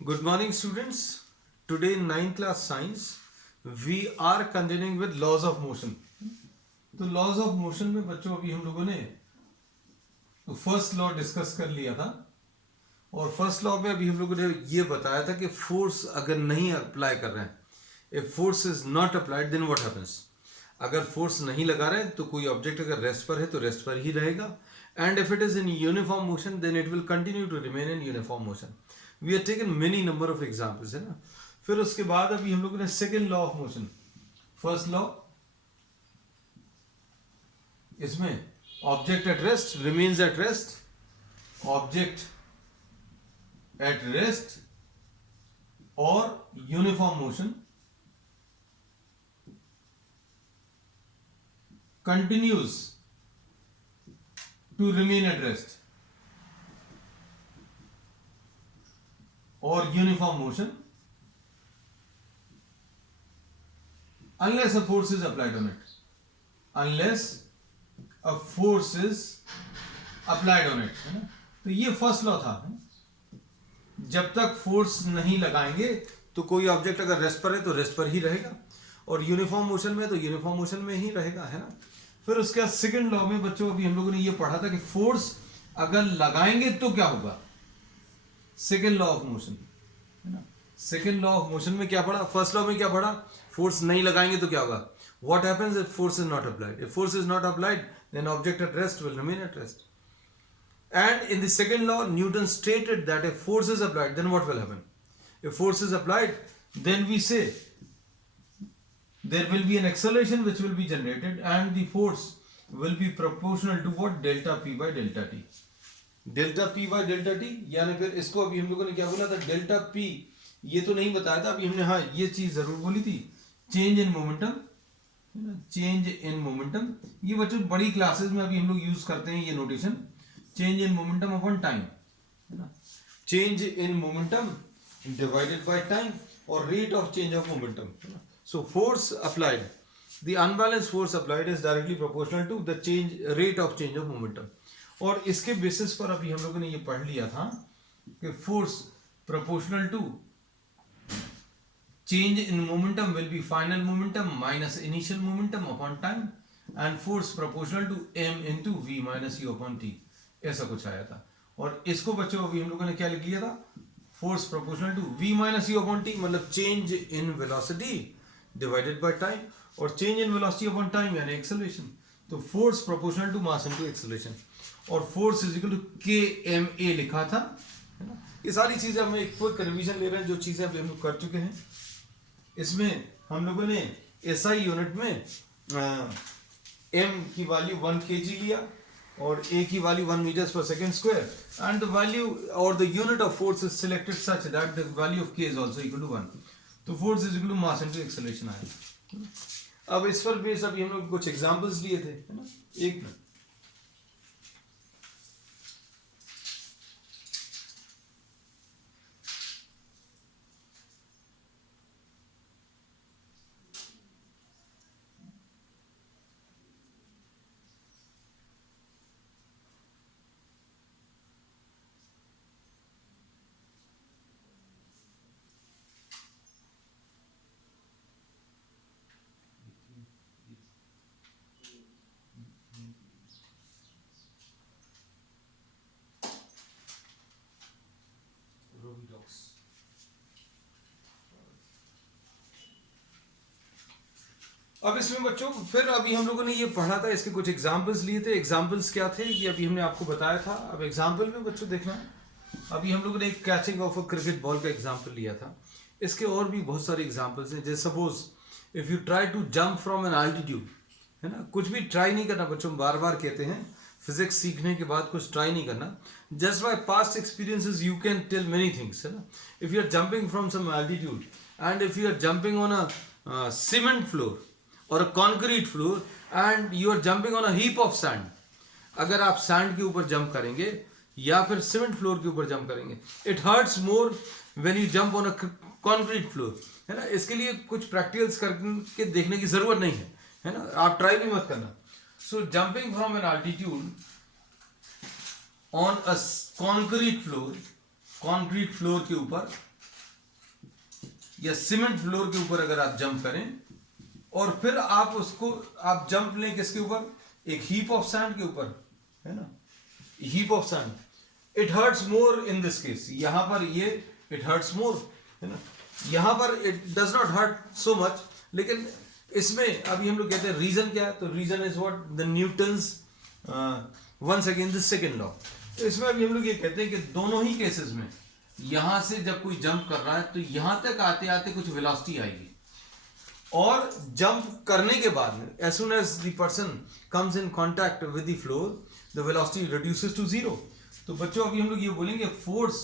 Good morning, students. Today in 9th class science, we are continuing with laws of motion. तो laws of motion में बच्चों अभी हम लोगों ने फर्स्ट लॉ डिस्कस कर लिया था और फर्स्ट लॉ में अभी हम लोगों ने ये बताया था कि फोर्स अगर नहीं अप्लाई कर रहे हैं, if force is not applied then what happens. अगर फोर्स नहीं लगा रहे हैं तो कोई ऑब्जेक्ट अगर रेस्ट पर है तो रेस्ट पर ही रहेगा, and if it is in uniform motion then it will continue to remain in uniform motion. We are taken many number of examples, है ना. फिर उसके बाद अभी हम लोगों ने second law of motion, first law, इसमें object at rest remains at rest, object at rest और uniform motion continues to remain at rest or uniform motion unless a force is applied on it. Unless a force is applied on it, है ना. तो ये first law था, है ना? जब तक फोर्स नहीं लगाएंगे तो कोई ऑब्जेक्ट अगर रेस्ट पर है तो रेस्ट पर ही रहेगा और यूनिफॉर्म मोशन में तो यूनिफॉर्म मोशन में ही रहेगा, है ना. फिर उसके बाद सेकंड लॉ में बच्चों अभी हम लोगों ने ये पढ़ा था कि फोर्स अगर लगाएंगे तो क्या होगा. सेकंड लॉ ऑफ मोशन, है ना. सेकंड लॉ ऑफ मोशन में क्या पढ़ा, फर्स्ट लॉ में क्या पढ़ा, फोर्स नहीं लगाएंगे तो क्या होगा. What happens if force is not applied. If force is not applied then object at rest will remain at rest. And in the second law, Newton stated that if force is applied, then what will happen? If force is applied, then we say there will be an acceleration which will be generated and the force will be proportional to what? Delta P by delta T. Delta P by delta T, यानी फिर इसको अभी हम लोगों ने क्या बोला था, डेल्टा P. ये तो नहीं बताया था अभी हमने, हाँ ये चीज जरूर बोली थी, change in momentum, change in momentum. ये बच्चों बड़ी क्लासेस में अभी हम लोग यूज करते हैं ये notation, change in momentum upon time, है ना. Change in momentum divided by time और rate of change of momentum. So force applied, the unbalance force applied is directly proportional to the change rate of change of momentum. और इसके basis पर अभी हम लोगों ने ये पढ़ लिया था कि force proportional to change in momentum will be final momentum minus initial momentum upon time and force proportional to m into v minus u upon t. ऐसा कुछ आया था. और इसको बच्चों अभी हम लोगों ने क्या लिख लिया था, force proportional to v minus u upon t, मतलब change in velocity divided by time, और change in velocity upon time यानी एक्सेलरेशन. तो force proportional to mass into acceleration और force is equal to k m a लिखा था, है ना. ये सारी चीजें हम एक क्विक रिवीजन ले रहे हैं, जो चीजें अभी हम लोग कर चुके हैं. इसमें हम लोगों ने एसआई यूनिट में एम की वैल्यू 1 kg लिया और ए की value 1 meters per second square, and the value or the unit of force is selected such that the value of k is also equal to 1. तो force is equal to mass into acceleration आया. अब इस पर base अभी हम लोग कुछ examples लिए थे, है ना. एक मिनट, अब इसमें बच्चों फिर अभी हम लोगों ने ये पढ़ा था, इसके कुछ एग्जांपल्स लिए थे. एग्जांपल्स क्या थे ये अभी हमने आपको बताया था. अब एग्जांपल में बच्चों देखना, अभी हम लोगों ने एक catching of a cricket ball का एग्जांपल लिया था. इसके और भी बहुत सारे एग्जांपल्स हैं. जैसे suppose if you try to jump from an altitude, है ना. कुछ भी ट्राई नहीं करना बच्चों, बार बार कहते हैं फिजिक्स सीखने के बाद कुछ ट्राई नहीं करना. Just by past experiences you can tell many things, है ना. If you are jumping from some altitude and if you are jumping on a cement floor और a concrete floor and you are jumping on a heap of sand, अगर आप sand के ऊपर jump करेंगे या फिर सीमेंट फ्लोर के ऊपर जंप करेंगे, it hurts more when you jump on a concrete floor, है ना. इसके लिए कुछ प्रैक्टिकल्स करके देखने की जरूरत नहीं है ना. आप ट्राई भी मत करना. So jumping from an altitude on a concrete floor के ऊपर या सीमेंट फ्लोर के ऊपर अगर आप जंप करें और फिर आप उसको आप जंप लें किसके ऊपर, एक हीप ऑफ सैंड के ऊपर, है ना, heap of sand, it hurts more in this case, यहां पर ये इट हर्ट्स मोर, है ना, यहां पर it does not hurt so much, लेकिन इसमें अभी हम लोग कहते हैं रीजन क्या है, तो reason is what the Newton's once again the second law. तो इसमें अभी हम लोग ये कहते हैं कि दोनों ही केसेस में यहां से जब कोई जंप कर रहा है तो यहां तक आते आते कुछ वेलोसिटी आएगी, और जंप करने के बाद में as soon as the person comes in contact with the floor the velocity reduces to zero. तो बच्चों अभी हम लोग ये बोलेंगे force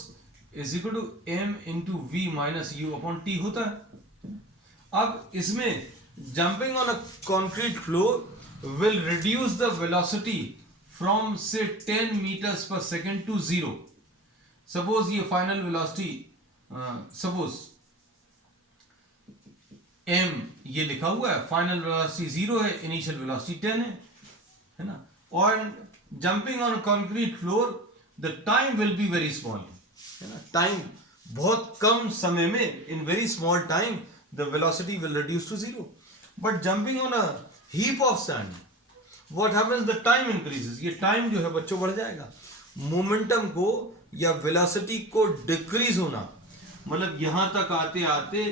is equal to m into v minus u upon t होता है। अब इसमें jumping on a concrete floor will reduce the velocity from से 10 metres per second to zero. Suppose ये फाइनल वेलोसिटी, सपोज m ये लिखा हुआ है, फाइनल वेलोसिटी 0 है, इनिशियल वेलोसिटी 10 है ना, और jumping on concrete floor the time will be very small, है ना, टाइम बहुत कम समय में, in very small time the velocity will reduce to zero. But jumping on a heap of sand what happens, the time increases, ये time जो है बच्चों बढ़ जाएगा। मोमेंटम को या वेलोसिटी को डिक्रीज होना, मतलब यहां तक आते आते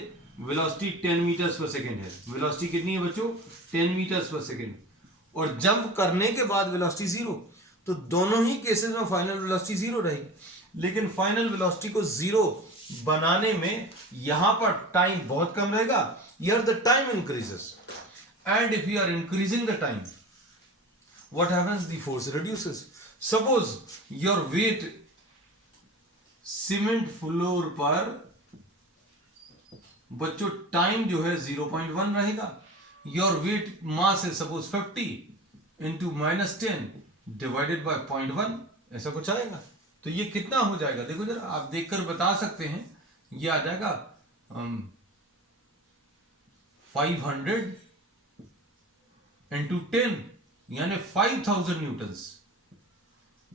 वेलोसिटी 10 मीटर्स पर सेकेंड है, वेलोसिटी कितनी है बच्चों, 10 मीटर्स पर सेकेंड, और जंप करने के बाद वेलोसिटी 0, तो दोनों ही केसेस में फाइनल वेलोसिटी 0 रहेगी, लेकिन फाइनल वेलोसिटी को 0 बनाने में यहां पर टाइम बहुत कम रहेगा, here the time increases, and if you are increasing the time what happens, the force reduces. Suppose your weight cement floor पर बच्चों टाइम जो है 0.1 रहेगा, योर वेट मास है सपोज 50 इंटू -10 डिवाइडेड बाय 0.1, ऐसा कुछ आएगा। तो ये कितना हो जाएगा, देखो जरा आप देखकर बता सकते हैं, ये आ जाएगा 500 इंटू 10 यानी 5000 न्यूटन्स,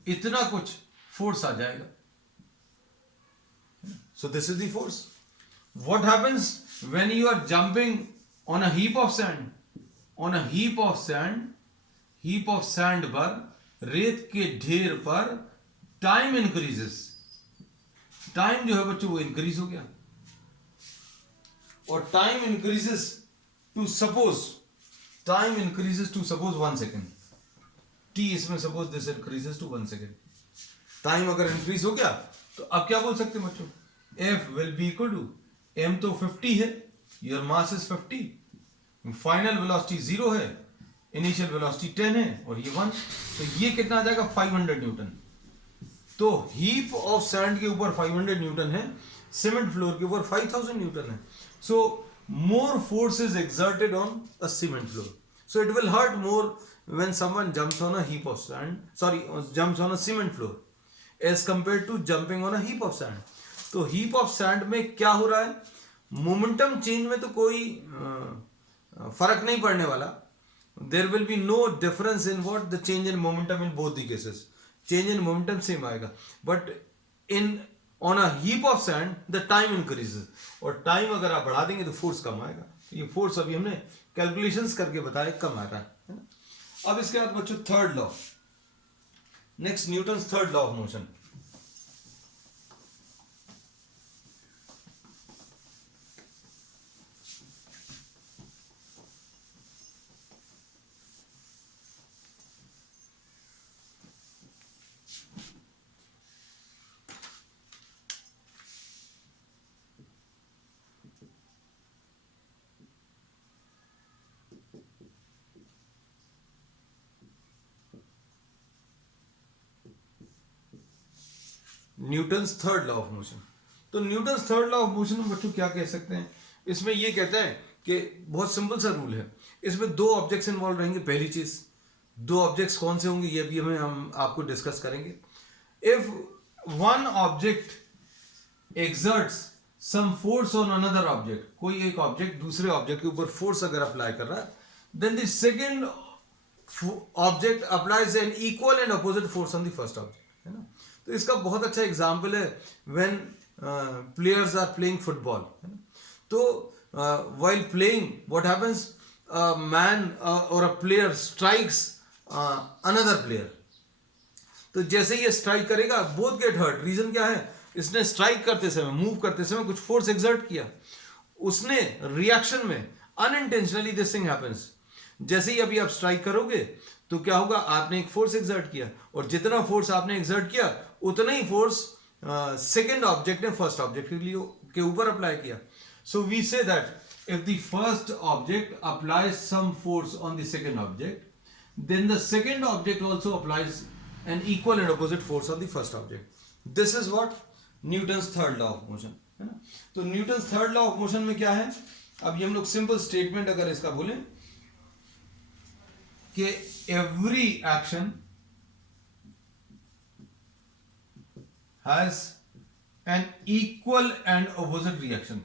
इतना कुछ फोर्स आ जाएगा। So this is the force. What happens when you are jumping on a heap of sand, on a heap of sand, heap of sand पर, रेत के ढेर पर टाइम इंक्रीजेस, टाइम जो है बच्चों वो इंक्रीज हो गया, और time increases to suppose, time increases to suppose 1 second, t इसमें suppose this increases to 1 second, time अगर इंक्रीज हो गया तो अब क्या बोल सकते हैं बच्चों, f will be equal to, m तो 50 है, your mass is 50, final velocity 0 है, इनिशियल वेलोसिटी 10 है, और ये 1, तो ये कितना आ जाएगा 500 न्यूटन। तो हीप ऑफ सैंड के ऊपर 500 न्यूटन है, सीमेंट फ्लोर के ऊपर 5000 न्यूटन है। सो more force is exerted on a cement floor, so it will hurt more when someone jumps on a heap of sand, jumps on a cement floor as compared to jumping on a heap of sand. तो heap of sand में क्या हो रहा है, momentum change में तो कोई फर्क नहीं पड़ने वाला, there will be no difference in what the change in momentum in both the cases, change in momentum same आएगा, but in on a heap of sand the time increases, और time अगर आप बढ़ा देंगे तो फोर्स कम आएगा। ये force अभी हमने कैलकुलेशंस करके बताया कम आ रहा है ना। अब इसके बाद बच्चों third law, next Newton's third law of motion. Newton's third law of motion. तो Newton's third law of motion में बच्चों क्या कह सकते हैं, इसमें ये कहता है कि बहुत सिंपल सा रूल है, इसमें दो ऑब्जेक्ट्स इन्वॉल्व रहेंगे। पहली चीज, दो ऑब्जेक्ट्स कौन से होंगे ये भी हम आपको डिस्कस करेंगे। If one object exerts some force on another object, कोई एक ऑब्जेक्ट दूसरे ऑब्जेक्ट के ऊपर फोर्स अगर अप्लाई कर रहा है, then the second object applies an equal and opposite force on the first object, है ना। तो इसका बहुत अच्छा एग्जाम्पल है when players are playing football, है ना। तो while playing what happens, a man or a player strikes another player. तो जैसे ये स्ट्राइक करेगा बोथ गेट हर्ट. रीजन क्या है? इसने स्ट्राइक करते समय, मूव करते समय कुछ फोर्स एक्सर्ट किया, उसने रिएक्शन में अनइंटेंशनली दिस थिंग हैपेंस. जैसे ही अभी आप स्ट्राइक करोगे तो क्या होगा? आपने एक फोर्स एक्सर्ट किया, और जितना फोर्स आपने एक्सर्ट किया उतना ही फोर्स सेकेंड ऑब्जेक्ट ने फर्स्ट ऑब्जेक्ट के ऊपर अप्लाई किया. So we say that if the first object applies some force on the second object, then the second object also applies an equal and opposite force on the first object. This is what Newton's third law of motion है ना. तो Newton's third law of motion में क्या है? अब ये हम लोग सिंपल स्टेटमेंट अगर इसका बोले कि every action has an equal and opposite reaction.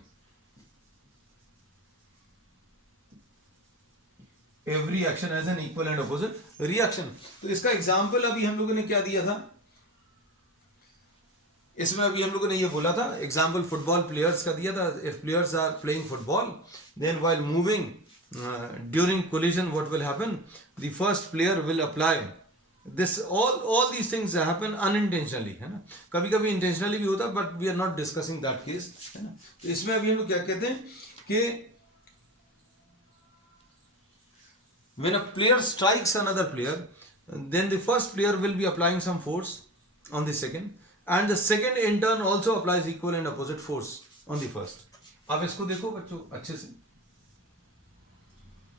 Every action has an equal and opposite reaction. तो इसका एग्जाम्पल अभी हम लोगों ने क्या दिया था? इसमें अभी हम लोगों ने ये बोला था, एग्जाम्पल फुटबॉल प्लेयर्स का दिया था. If players are playing football, then while moving during collision what will happen? The first player will apply this. All these things happen unintentionally, है ना. कभी कभी इंटेंशनली भी होता है, but we are not discussing that case, है ना. तो इसमें अभी हम लोग क्या कहते हैं कि when a player strikes another player, then the first player will be applying some force on the second, and the second in turn also applies equal and opposite force on the first. अब इसको देखो बच्चों अच्छे से.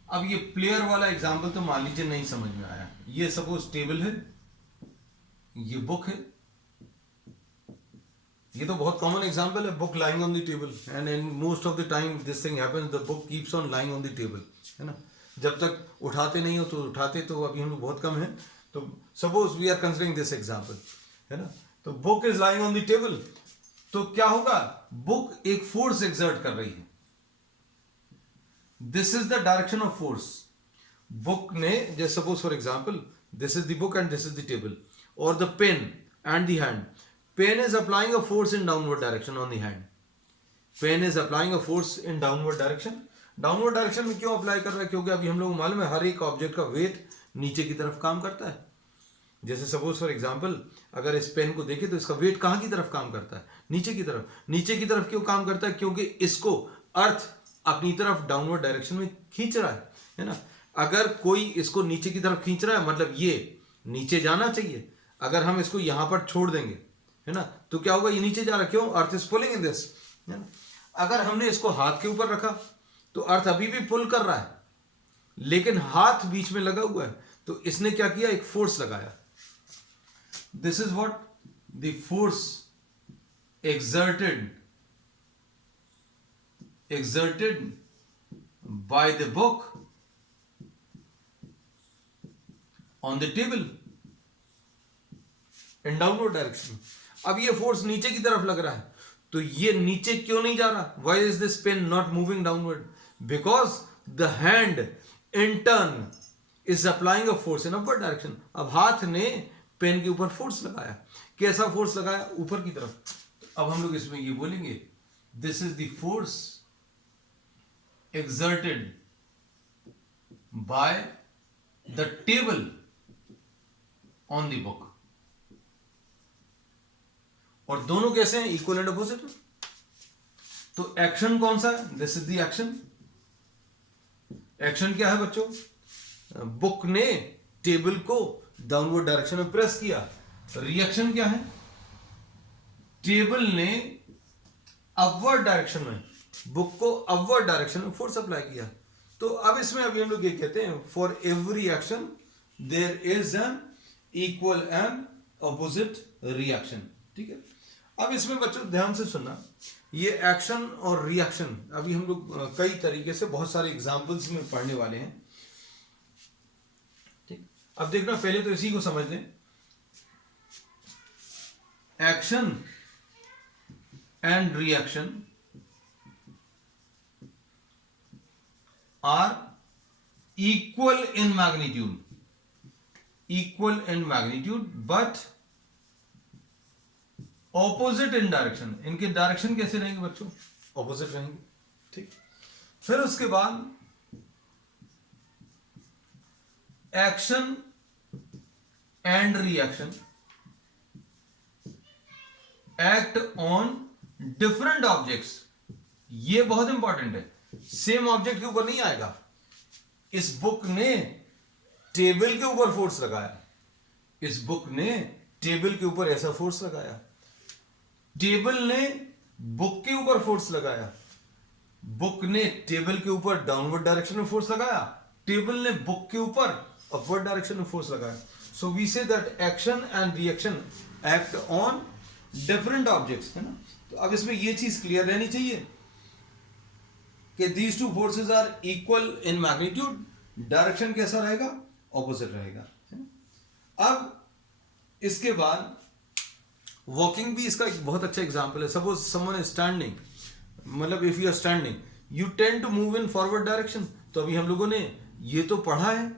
अब ये player वाला example तो मान लीजिए नहीं समझ में आया. ये सपोज टेबल है, ये बुक है. ये तो बहुत कॉमन एग्जाम्पल है, book lying on the table, and in most of the time this thing happens, the book keeps on lying on the table, है ना. जब तक उठाते नहीं हो तो उठाते तो अभी हम लोग बहुत कम है. तो suppose we are considering this example, है ना. तो book is lying on the table, तो क्या होगा? बुक एक फोर्स एक्सर्ट कर रही है. This is the direction of force. Book ने, just suppose for example, this is the book and this is the table, और the pen and the hand. Pen is applying a force in downward direction on the hand. Pen is applying a force in downward direction. Downward direction में क्यों apply कर रहा है? क्योंकि अभी हम लोग को मालूम है हर एक ऑब्जेक्ट का वेट नीचे की तरफ काम करता है. जैसे सपोज फॉर एग्जांपल अगर इस पेन को देखें तो इसका वेट कहाँ की तरफ काम करता है? नीचे की तरफ. नीचे की तरफ क्यों काम करता है? क्योंकि इसको अर्थ अपनी तरफ डाउनवर्ड डायरेक्शन में खींच रहा है ना. अगर कोई इसको नीचे की तरफ खींच रहा है मतलब ये नीचे जाना चाहिए. अगर हम इसको यहां पर छोड़ देंगे, है ना, तो क्या होगा? ये नीचे जा रहा है. क्यों? Earth is pulling in this, है ना. अगर हमने इसको हाथ के ऊपर रखा तो अर्थ अभी भी पुल कर रहा है, लेकिन हाथ बीच में लगा हुआ है, तो इसने क्या किया? एक फोर्स लगाया. This is what the force exerted by the book on the table in downward direction. अब ये फोर्स नीचे की तरफ लग रहा है, तो ये नीचे क्यों नहीं जा रहा? Why is this pen not moving downward? Because the hand in turn is applying a force in upward direction. अब हाथ ने पेन के ऊपर फोर्स लगाया. कैसा फोर्स लगाया? ऊपर की तरफ. अब हम लोग इसमें ये बोलेंगे, this is the force exerted by the table on the book. और दोनों कैसे हैं? Equal and opposite. तो एक्शन कौन सा है? This is the action. Action क्या है बच्चों? बुक ने टेबल को डाउनवर्ड डायरेक्शन में प्रेस किया. रिएक्शन क्या है? टेबल ने अपवर्ड डायरेक्शन में बुक को अपवर्ड डायरेक्शन में फोर्स अप्लाई किया. तो अब इसमें अभी हम लोग ये कहते हैं, for every action there is an equal and opposite reaction. ठीक है. अब इसमें बच्चों ध्यान से सुनना, ये एक्शन और रिएक्शन अभी हम लोग कई तरीके से बहुत सारे एग्जांपल्स में पढ़ने वाले हैं. ठीक. अब देखना, पहले तो इसी को समझ लें. Action and reaction are equal in magnitude but opposite in direction. इनके डायरेक्शन कैसे रहेंगे बच्चों? ऑपोजिट रहेंगे. ठीक। फिर उसके बाद action and reaction act on different objects. ये बहुत इंपॉर्टेंट है, सेम ऑब्जेक्ट के ऊपर नहीं आएगा। इस बुक ने टेबल के ऊपर फोर्स लगाया, इस बुक ने टेबल के ऊपर ऐसा फोर्स लगाया, टेबल ने बुक के ऊपर फोर्स लगाया, बुक ने टेबल के ऊपर डाउनवर्ड डायरेक्शन में फोर्स लगाया, टेबल ने बुक के ऊपर अपवर्ड डायरेक्शन में फोर्स लगाया। So we say that action and reaction act on different objects, है ना। तो अब इसमें यह चीज क्लियर रहनी चाहिए कि these two forces are equal in magnitude, direction कैसा रहेगा, ऑपोजिट रहेगा। अब इसके बाद वॉकिंग भी इसका एक बहुत अच्छा एग्जांपल है। सपोज समवन इज स्टैंडिंग, मतलब if you are standing you tend to move in forward direction. तो अभी हम लोगों ने ये तो पढ़ा है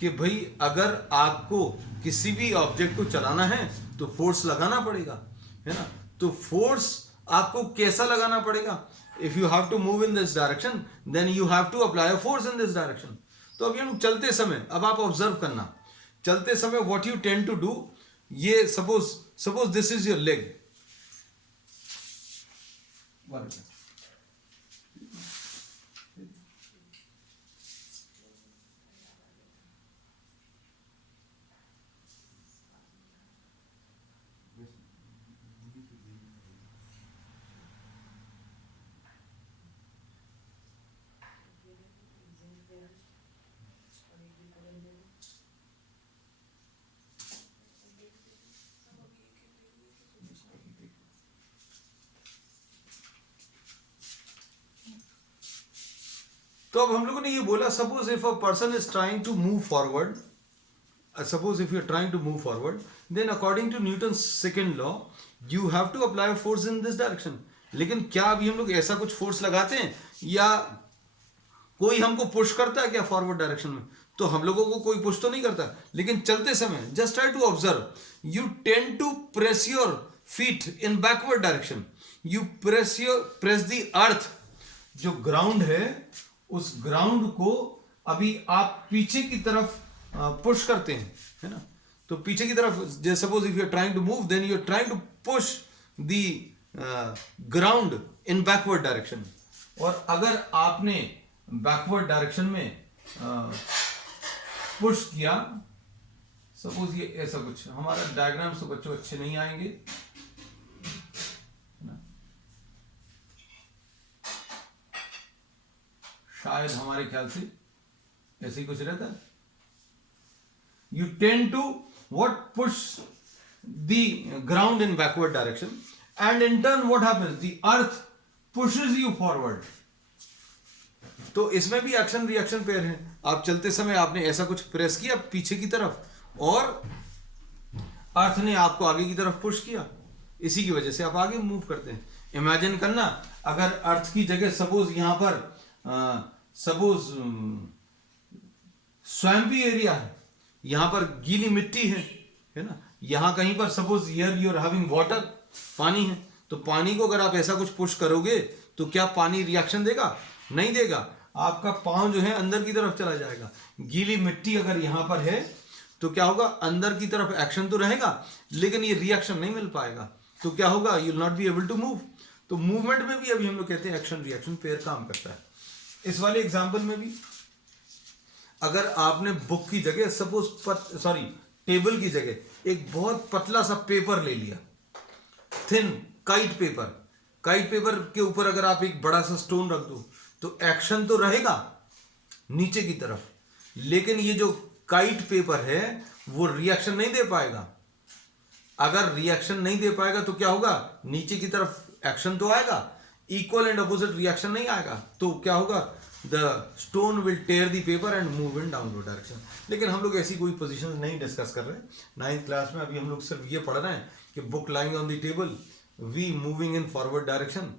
कि भाई अगर आपको किसी भी ऑब्जेक्ट को चलाना है तो फोर्स लगाना पड़ेगा, है ना। तो फोर्स आपको कैसा लगाना पड़ेगा, if you have to move in this direction then you have to apply a force in this direction. तो अभी हम चलते समय, अब आप ऑब्जर्व करना, चलते समय what you tend to do, ये suppose this is your leg, तो अब हम लोगों ने ये बोला suppose if a person is trying to move forward, suppose if you are trying to move forward then according to Newton's second law you have to apply a force in this direction। लेकिन क्या अभी हम लोग ऐसा कुछ force लगाते हैं या कोई हमको पुश करता है क्या फॉरवर्ड डायरेक्शन में, तो हम लोगों को कोई पुश तो नहीं करता। लेकिन चलते समय just try to observe you tend to press your feet in backward direction, you press the earth, जो ग्राउंड है उस ग्राउंड को अभी आप पीछे की तरफ पुश करते हैं, है ना। तो पीछे की तरफ suppose if you are trying to move then you are trying to push the ground in backward direction. और अगर आपने बैकवर्ड डायरेक्शन में पुश किया, सपोज ये ऐसा कुछ, हमारा डायग्राम्स तो बच्चों अच्छे नहीं आएंगे, शायद हमारे ख्याल से ऐसे ही कुछ रहता है। You tend to what push the ground in backward direction and in turn what happens, the earth pushes you forward। तो इसमें भी एक्शन रिएक्शन पेयर है। आप चलते समय आपने ऐसा कुछ प्रेस किया पीछे की तरफ और अर्थ ने आपको आगे की तरफ पुश किया, इसी की वजह से आप आगे मूव करते हैं। इमेजिन करना अगर अर्थ की जगह सपोज यहां पर सपोज स्वैम्पी एरिया है, यहां पर गीली मिट्टी है ना, यहां कहीं पर suppose here you are having water, पानी है, तो पानी को अगर आप ऐसा कुछ पुश करोगे तो क्या पानी रिएक्शन देगा, नहीं देगा, आपका पांव जो है अंदर की तरफ चला जाएगा। गीली मिट्टी अगर यहां पर है तो क्या होगा, अंदर की तरफ एक्शन तो रहेगा लेकिन ये रिएक्शन नहीं मिल पाएगा, तो क्या होगा, you will not be able to move. तो मूवमेंट में भी अभी हम लोग कहते हैं एक्शन रिएक्शन पेयर काम करता है। इस वाले एग्जाम्पल में भी अगर आपने बुक की जगह सपोज टेबल की जगह एक बहुत पतला सा पेपर ले लिया, थिन काइट पेपर के ऊपर अगर आप एक बड़ा सा स्टोन रख दो तो एक्शन तो रहेगा नीचे की तरफ, लेकिन ये जो काइट पेपर है वो रिएक्शन नहीं दे पाएगा। अगर रिएक्शन नहीं दे पाएगा तो क्या होगा, नीचे की तरफ एक्शन तो आएगा, इक्वल एंड अपोजिट रिएक्शन नहीं आएगा, तो क्या होगा, the stone will tier the paper and move in downward direction. लेकिन हम लोग ऐसी कोई पोजीशन नहीं डिस्कस कर रहे हैं 9th क्लास में। अभी हम लोग सिर्फ ये पढ़ रहे हैं कि book lying on the table, we moving in forward direction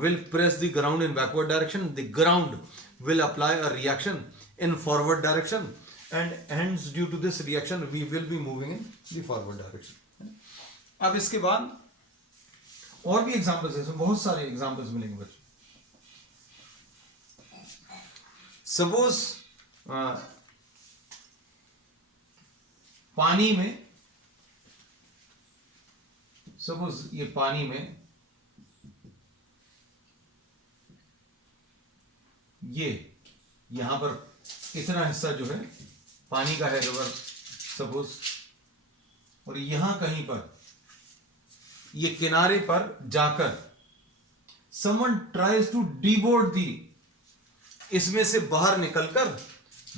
will press the ground in backward direction, the ground will apply a reaction in forward direction and hence due to this reaction we will be moving in the forward direction। अब इसके बाद और भी examples हैं, बहुत सारे examples मिलेंगे बच्चों। सपोज पानी में, सपोज ये पानी में ये यहां पर इतना हिस्सा जो है पानी का है रिवर सपोज, और यहां कहीं पर ये किनारे पर जाकर समवन ट्राइज टू डीबोर्ड दी, इसमें से बाहर निकलकर,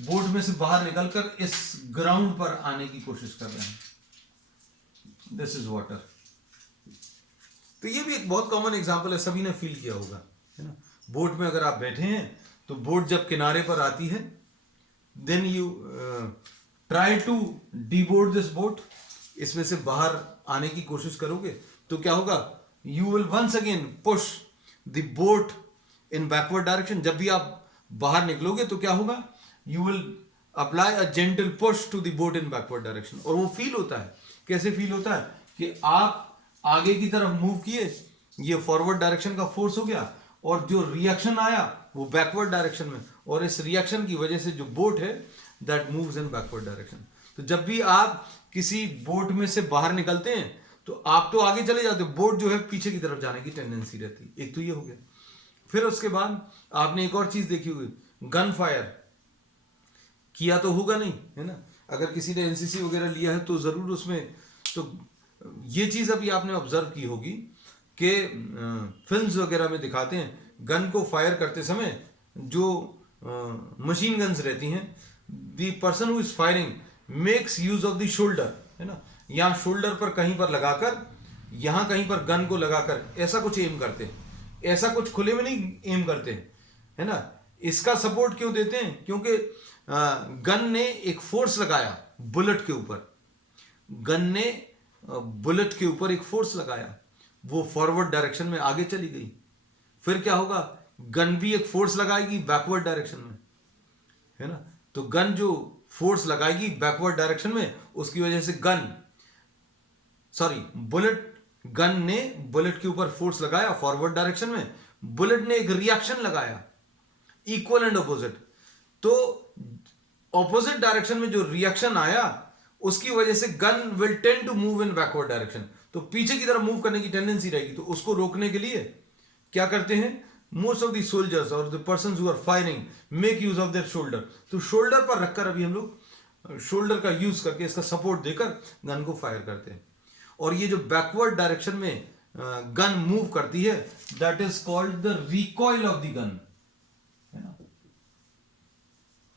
बोट में से बाहर निकलकर इस ग्राउंड पर आने की कोशिश कर रहे हैं। This is water. तो ये भी एक बहुत कॉमन एग्जांपल है, सभी ने फील किया होगा, है ना। बोट में अगर आप बैठे हैं तो बोट जब किनारे पर आती है, then you try to deboard this boat, इसमें से बाहर आने की कोशिश करोगे तो क्या होगा, you will once again push the boat in backward direction. जब भी आप बाहर निकलोगे तो क्या होगा, you will apply a gentle push to the boat in backward direction. और वो फील होता है, कैसे फील होता है कि आप आगे की तरफ मूव किए, ये फॉरवर्ड डायरेक्शन का फोर्स हो गया, और जो रिएक्शन आया वो बैकवर्ड डायरेक्शन में, और इस रिएक्शन की वजह से जो बोट है that moves in backward direction. तो जब भी आप किसी बोट में से बाहर निकलते हैं तो आप तो आगे चले जाते हो, बोट जो है पीछे की तरफ जाने की टेंडेंसी रहती है। एक तो ये हो गया। फिर उसके बाद आपने एक और चीज देखी होगी, गन फायर किया तो होगा नहीं, है ना। अगर किसी ने एनसीसी वगैरह लिया है तो जरूर उसमें तो ये चीज अभी आपने ऑब्जर्व की होगी कि फिल्म्स वगैरह में दिखाते हैं गन को फायर करते समय जो मशीन गन्स रहती हैं, the person who is firing makes use of the shoulder, है ना। यहाँ शोल्डर पर कहीं पर लगाकर, यहाँ कहीं पर गन को लगाकर ऐसा कुछ एम करते हैं, ऐसा कुछ खुले में नहीं एम करते हैं, है ना। इसका सपोर्ट क्यों देते हैं, क्योंकि गन ने एक फोर्स लगाया बुलेट के ऊपर, गन ने बुलेट के ऊपर एक फोर्स लगाया, वो फॉरवर्ड डायरेक्शन में आगे चली गई। फिर क्या होगा, गन भी एक फोर्स लगाएगी बैकवर्ड डायरेक्शन में, है ना। तो गन जो फोर्स लगाएगी बैकवर्ड डायरेक्शन में, उसकी वजह से गन ने बुलेट के ऊपर फोर्स लगाया फॉरवर्ड डायरेक्शन में, बुलेट ने एक रिएक्शन लगाया इक्वल एंड ऑपोजिट। तो ऑपोजिट डायरेक्शन में जो रिएक्शन आया उसकी वजह से gun will tend to move in backward direction, तो पीछे की तरफ मूव करने की टेंडेंसी रहेगी। तो उसको रोकने के लिए क्या करते हैं, मोस्ट ऑफ द सोल्जर्स और the persons who are firing make use of their shoulder. तो शोल्डर पर रखकर अभी हम लोग शोल्डर का यूज करके, इसका सपोर्ट देकर गन को फायर करते हैं। और ये जो बैकवर्ड डायरेक्शन में गन मूव करती है that is called the recoil of the gun, है ना,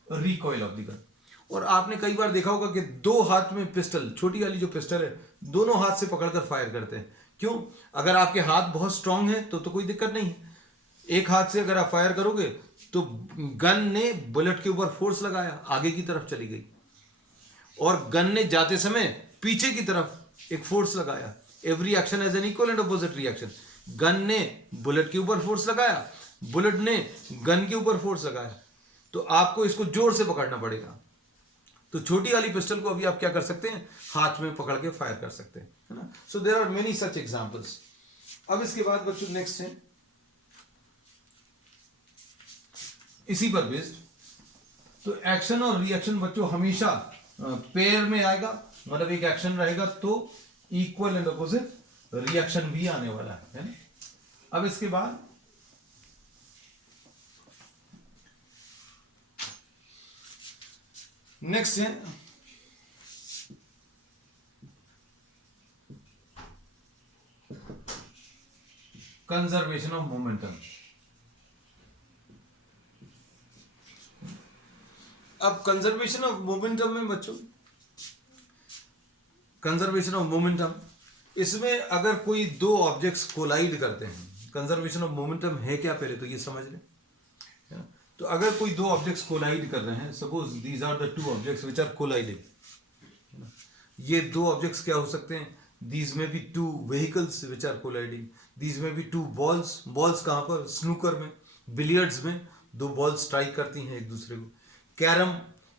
रिकॉइल ऑफ द गन। और आपने कई बार देखा होगा कि दो हाथ में पिस्टल, छोटी वाली जो पिस्टल है, दोनों हाथ से पकड़कर फायर करते हैं। क्यों, अगर आपके हाथ बहुत स्ट्रांग है तो कोई दिक्कत नहीं है, एक हाथ से अगर आप फायर करोगे तो गन ने बुलेट के ऊपर फोर्स लगाया, आगे की तरफ चली गई, और गन ने जाते समय पीछे की तरफ एक फोर्स लगाया। Every action has an equal and opposite reaction. Gun ने बुलेट के ऊपर फोर्स लगाया, बुलेट ने गन के ऊपर फोर्स लगाया। तो आपको इसको जोर से पकड़ना पड़ेगा। तो छोटी वाली पिस्टल को अभी आप क्या कर सकते हैं, हाथ में पकड़ के फायर कर सकते हैं, है ना। So there are many such examples. अब इसके बाद बच्चों नेक्स्ट है इसी पर बेस्ड, तो एक्शन और रिएक्शन बच्चों हमेशा पेयर में आएगा, मतलब एक एक्शन रहेगा तो इक्वल एंड अपोजिट रिएक्शन भी आने वाला है ना। अब इसके बाद नेक्स्ट है कंजर्वेशन ऑफ मोमेंटम। अब कंजर्वेशन ऑफ मोमेंटम में बच्चों, कंजर्वेशन ऑफ मोमेंटम, इसमें अगर कोई दो ऑब्जेक्ट्स कोलाइड करते हैं, कंजर्वेशन ऑफ मोमेंटम है क्या पहले तो ये समझ लें। तो अगर कोई दो ऑब्जेक्ट्स कोलाइड कर रहे हैं, suppose these are the two objects which are colliding, ये दो ऑब्जेक्ट्स क्या हो सकते हैं, these may be two vehicles which are colliding, these may be two balls, balls कहां पर, स्नूकर में, बिलियर्ड्स में दो बॉल्स स्ट्राइक करती हैं एक दूसरे को, कैरम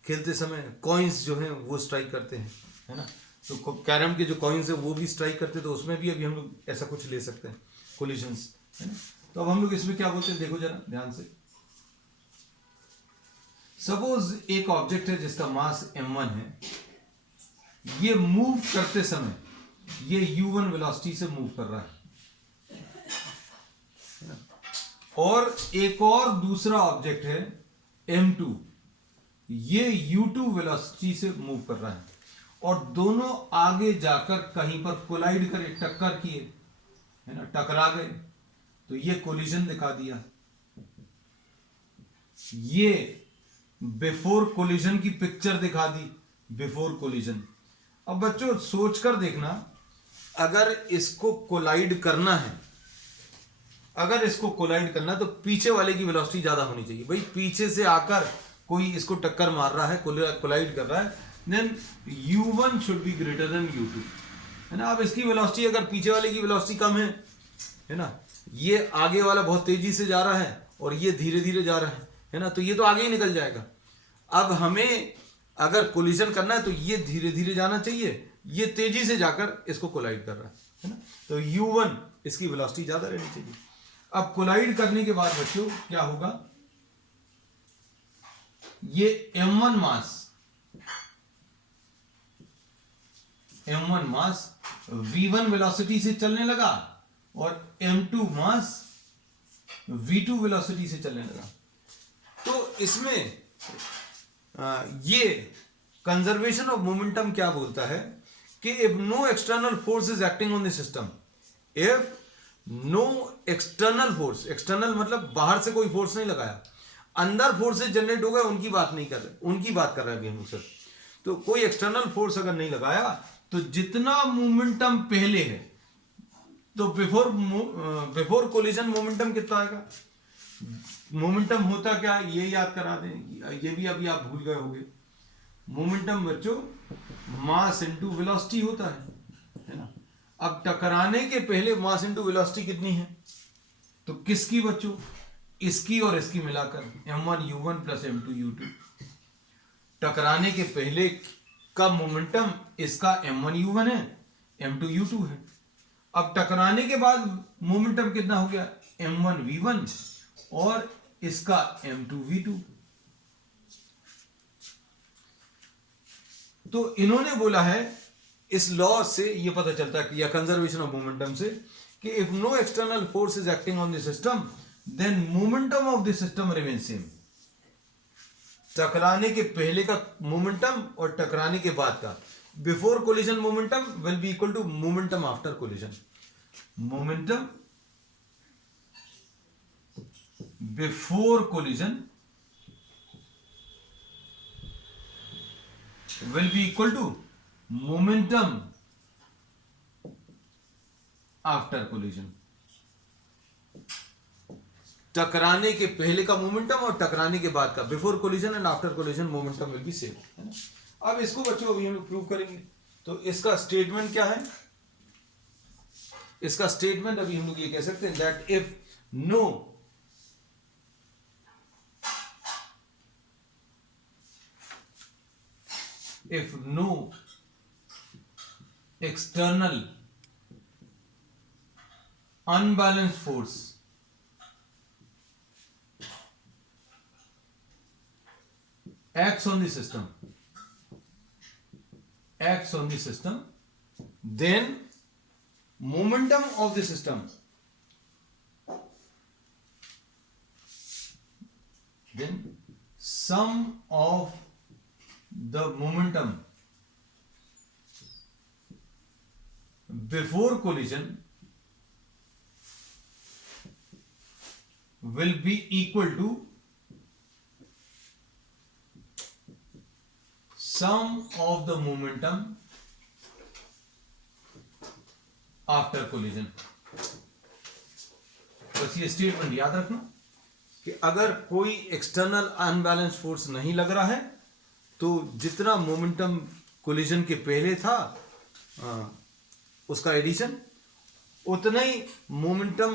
खेलते समय कॉइन्स जो हैं वो स्ट्राइक करते हैं, है ना। तो कैरम के जो कॉइन्स हैं वो भी स्ट्राइक करते हैं, तो उसमें भी अभी हम लोग ऐसा कुछ ले सकते हैं, कोलिजन्स, है ना। तो अब हम लोग इसमें क्या बोलते हैं, देखो जरा ध्यान से, सपोज एक ऑब्जेक्ट है जिसका मास m1 है, ये मूव करते समय ये u1 वेलोसिटी से मूव कर रहा है, और एक और दूसरा ऑब्जेक्ट है m2, ये u2 वेलोसिटी से मूव कर रहा है, और दोनों आगे जाकर कहीं पर कोलाइड करे, टक्कर किए, है ना, टकरा गए, तो ये कोलिजन दिखा दिया। ये बिफोर कोलिजन की पिक्चर दिखा दी, बिफोर कोलिजन। अब बच्चों सोचकर देखना, अगर इसको कोलाइड करना है, अगर इसको कोलाइड करना है तो पीछे वाले की वेलोसिटी ज्यादा होनी चाहिए। भाई पीछे से आकर कोई इसको टक्कर मार रहा है, कोलाइड कर रहा है, then u1 should be greater than u2, है ना। अब इसकी वेलोसिटी, अगर पीछे वाले की वेलोसिटी कम है ना, ये आगे वाला बहुत तेजी से जा रहा है और ये धीरे धीरे जा रहा है ना, तो ये तो आगे ही निकल जाएगा। अब हमें अगर कोलिजन करना है तो ये धीरे धीरे जाना चाहिए, ये तेजी से जाकर इसको कोलाइड कर रहा है ना, तो u1 इसकी वेलोसिटी ज्यादा रहनी चाहिए। अब कोलाइड करने के बाद बच्चों क्या होगा, ये m1 मास v1 वेलोसिटी से चलने लगा और m2 मास v2 वेलोसिटी से चलने लगा। तो इसमें ये कंजर्वेशन ऑफ मोमेंटम क्या बोलता है कि if no external force is acting on the system, if no external force, external मतलब बाहर से कोई फोर्स नहीं लगाया, अंदर फोर्सेस जनरेट हो गए, उनकी बात नहीं कर रहे, उनकी बात कर रहे हैं अभी हम सर। तो कोई एक्सटर्नल फोर्स अगर नहीं लगाया तो जितना मोमेंटम पहले है, तो बिफोर कोलिजन मोमेंटम कितना आएगा, मोमेंटम होता क्या, ये याद करा दें, ये भी अभी आप भूल गए होंगे। मोमेंटम बच्चों मास इनटू वेलोसिटी होता है ना। अब टकराने के पहले मास इनटू वेलोसिटी कितनी है, तो किसकी बच्चों, इसकी और इसकी मिलाकर m1 u1 plus m2 u2। टकराने के पहले का मोमेंटम इसका m1 u1 है, m2 u2 है। अब टकराने के बाद मोमेंटम कितना हो गया, m1 v1 और इसका m2 v2। तो इन्होंने बोला है, इस लॉ से ये पता चलता है, या कंजर्वेशन ऑफ मोमेंटम से, कि if no external force is acting on the system then momentum of the system remain same. टकराने के पहले का मोमेंटम और टकराने के बाद का, before collision momentum will be equal to momentum after collision. Momentum before collision will be equal to momentum after collision। टकराने के पहले का मोमेंटम और टकराने के बाद का, before collision and after collision momentum will B same, है ना। अब इसको बच्चों अभी हम लोग प्रूव करेंगे। तो इसका स्टेटमेंट क्या है, इसका स्टेटमेंट अभी हम लोग ये कह सकते हैं that if no external unbalanced force acts on the system, then momentum of the system, then sum of the momentum before collision will be equal to sum of the momentum after collision। बस ये statement याद रखना कि अगर कोई external unbalance force नहीं लग रहा है तो जितना मोमेंटम कोलिजन के पहले था उसका एडिशन, उतना ही मोमेंटम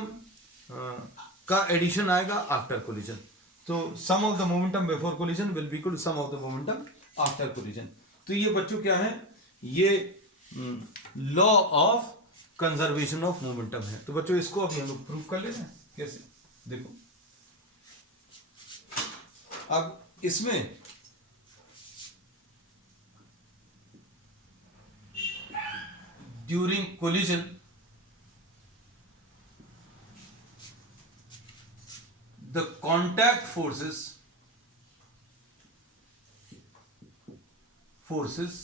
का एडिशन आएगा आफ्टर कोलिजन। तो sum of the momentum before collision will be equal to sum of the momentum after collision. तो ये बच्चों क्या है, ये law of conservation of momentum है। तो बच्चों इसको अभी हम लोग प्रूव कर लेते हैं। कैसे, देखो अब इसमें during collision the contact forces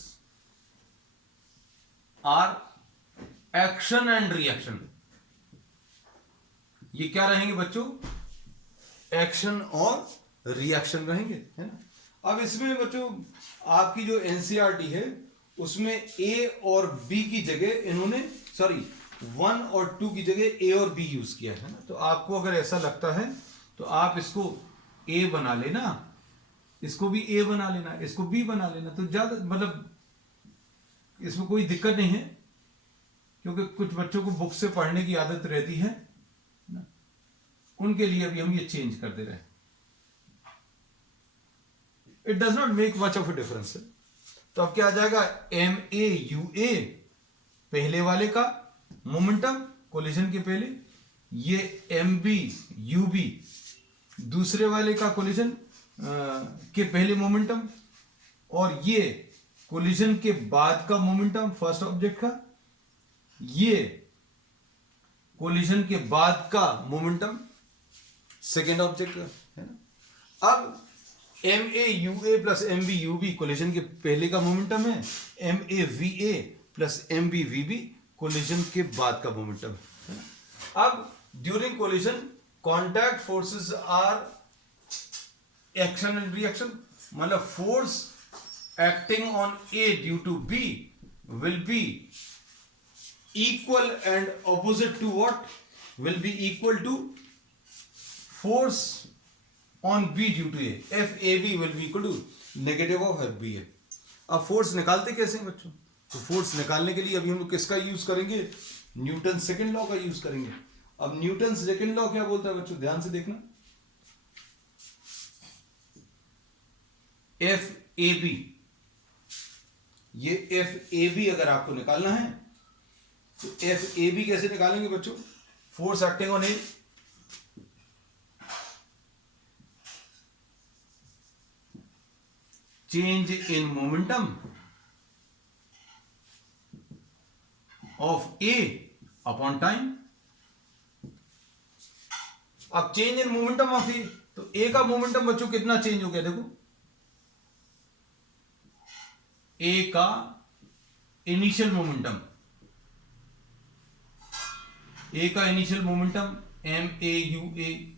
are action and reaction. ये क्या रहेंगे बच्चों? एक्शन और रिएक्शन रहेंगे, है ना। अब इसमें बच्चों आपकी जो एनसीईआरटी है उसमें ए और बी की जगह इन्होंने 1 और 2 की जगह ए और बी यूज किया है ना। तो आपको अगर ऐसा लगता है तो आप इसको ए बना लेना, इसको भी ए बना लेना, इसको बी बना लेना, तो ज्यादा मतलब इसमें कोई दिक्कत नहीं है, क्योंकि कुछ बच्चों को बुक से पढ़ने की आदत रहती है ना, उनके लिए अभी हम ये चेंज कर दे रहे हैं। It does not make much of a difference. तो अब क्या आ जाएगा? एम ए यू ए पहले वाले का मोमेंटम कोलिजन के पहले, ये एम बी यू बी दूसरे वाले का कोलिजन के पहले मोमेंटम, और ये कोलिजन के बाद का मोमेंटम फर्स्ट ऑब्जेक्ट का, ये कोलिजन के बाद का मोमेंटम सेकेंड ऑब्जेक्ट का, है ना। अब m A u A plus m B u B collision के पहले का मोमेंटम है, m A v A plus m B v B collision के बाद का मोमेंटम है ना। अब during collision contact forces are action and reaction, मतलब force acting on A due to B will be equal and opposite to what? Will be equal to force on B due to A. FAB will be equal to negative of FBA. अब force निकालते कैसे हैं बच्चों? तो force निकालने के लिए अभी हम लोग किसका यूज करेंगे? न्यूटन सेकंड लॉ का यूज करेंगे। अब न्यूटन सेकंड लॉ क्या बोलता है बच्चों? ध्यान से देखना। FAB, ये FAB अगर आपको निकालना है तो एफ ए बी कैसे निकालेंगे बच्चों? Force acting on A, change in momentum of A upon time. अब चेंज इन मोमेंटम ऑफ ए, तो ए का मोमेंटम बच्चों कितना चेंज हो गया? देखो, ए का इनिशियल मोमेंटम, ए का initial momentum m A u A,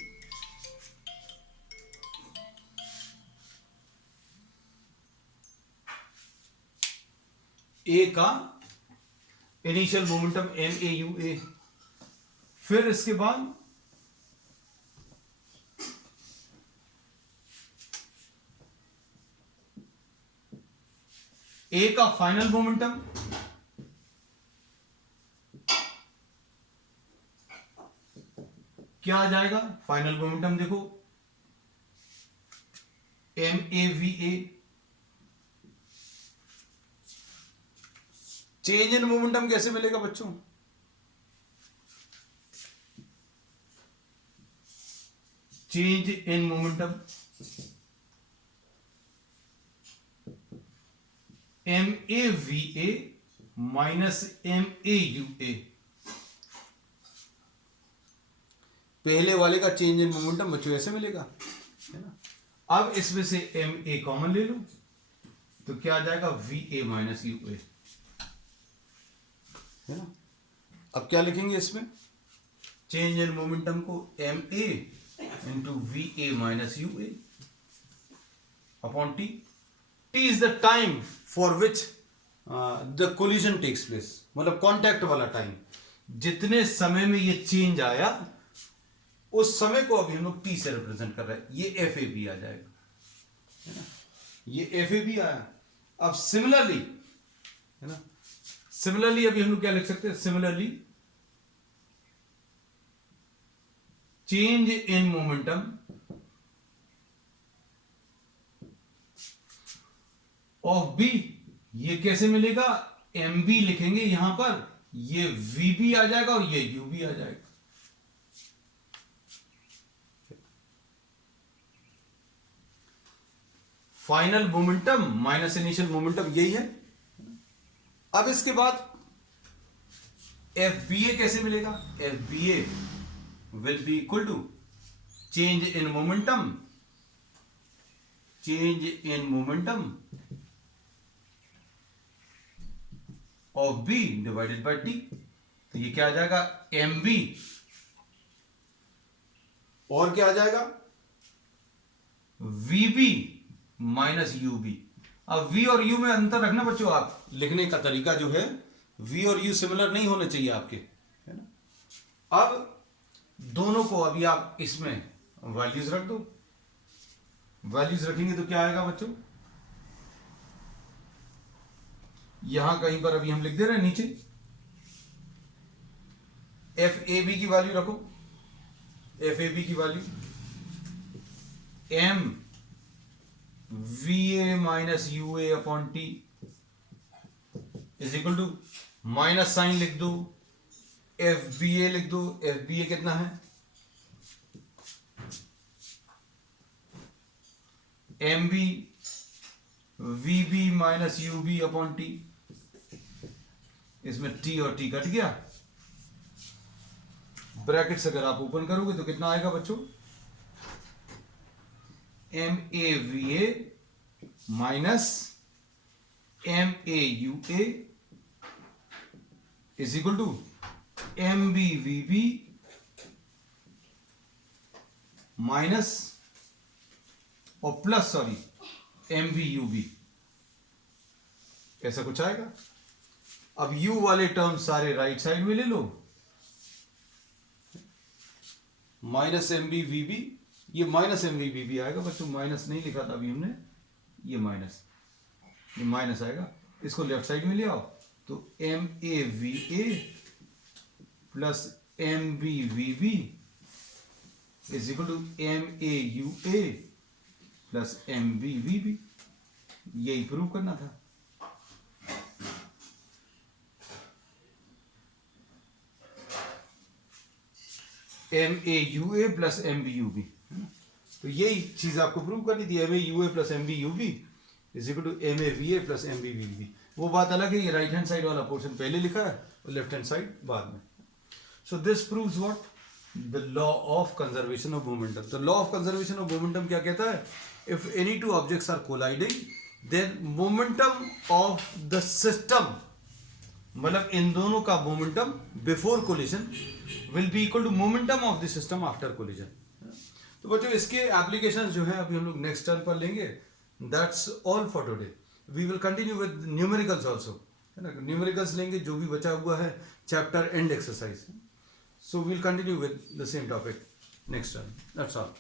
A का initial momentum m A u A, फिर इसके बाद ए का फाइनल मोमेंटम क्या आ जाएगा? फाइनल मोमेंटम देखो m A v A, change in momentum कैसे मिलेगा बच्चों? Change in momentum m A v A minus m A u A, पहले वाले का चेंज इन मोमेंटम बच्चों ऐसे मिलेगा, है ना। अब इसमें से एम ए कॉमन ले लो तो क्या आ जाएगा? V A minus u A, है ना। अब क्या लिखेंगे इसमें? चेंज इन मोमेंटम को m A into v A minus u A upon t. T is the time for which the collision takes place, मतलब कॉन्टैक्ट वाला टाइम, जितने समय में ये चेंज आया उस समय को अभी हम लोग टी से रिप्रेजेंट कर रहे हैं। ये एफ ए बी आ जाएगा, है ना, ये एफ ए बी आया। अब सिमिलरली, है ना, सिमिलरली अभी हम लोग क्या लिख सकते हैं? Similarly change in momentum of B, ये कैसे मिलेगा? एम बी लिखेंगे यहां पर, ये वी बी आ जाएगा और ये यू बी आ जाएगा। Final momentum minus initial momentum, यही है। अब इसके बाद FBA कैसे मिलेगा? FBA will be equal to change in momentum, change in momentum of B divided by T। तो ये क्या आ जाएगा? MB, और क्या आ जाएगा? VB minus UB। अब V और U में अंतर रखना बच्चों, आप लिखने का तरीका जो है V और U सिमिलर नहीं होने चाहिए आपके, है ना। अब दोनों को अभी आप इसमें वैल्यूज रख दो। वैल्यूज रखेंगे तो क्या आएगा बच्चों? यहां कहीं पर अभी हम लिख दे रहे हैं नीचे, FAB की वैल्यू रखो। FAB की value MVA minus UA upon T is equal to, minus sign लिख दो, FBA लिख दो। FBA कितना है? MB VB minus UB upon T। इसमें T और T कट गया, ब्रैकेट्स अगर आप ओपन करोगे तो कितना आएगा बच्चों? MAVA minus MAUA is equal to MBVB minus और प्लस MBUB, ऐसा कुछ आएगा। अब U वाले टर्म सारे राइट साइड में ले लो, माइनस MBVB, ये माइनस MBVB आएगा बच्चों, माइनस नहीं लिखा था अभी हमने, ये माइनस आएगा। इसको लेफ्ट साइड में ले आओ तो MAVA plus MBVB is equal to MAUA plus MBVB। यही प्रूव करना था। MAUA प्लस MBUB, तो यही चीज आपको प्रूव करनी थी। MAUA plus MBUB is equal to MAVA plus MBVB। वो बात अलग है, ये राइट हैंड साइड वाला पोर्शन पहले लिखा है और लेफ्ट हैंड साइड बाद में। So this proves what? The law of conservation of momentum. The law of conservation of momentum क्या कहता है? If any two objects are colliding then momentum of the system, मतलब इन दोनों का momentum before collision will be equal to momentum of the system after collision. तो बच्चों इसके एप्लीकेशंस जो है अभी हम लोग नेक्स्ट टर्न पर लेंगे। That's all for today. We will continue with numericals also, है ना। न्यूमेरिकल्स लेंगे जो भी बचा हुआ है chapter end exercise. So we will continue with the same topic next turn. That's all.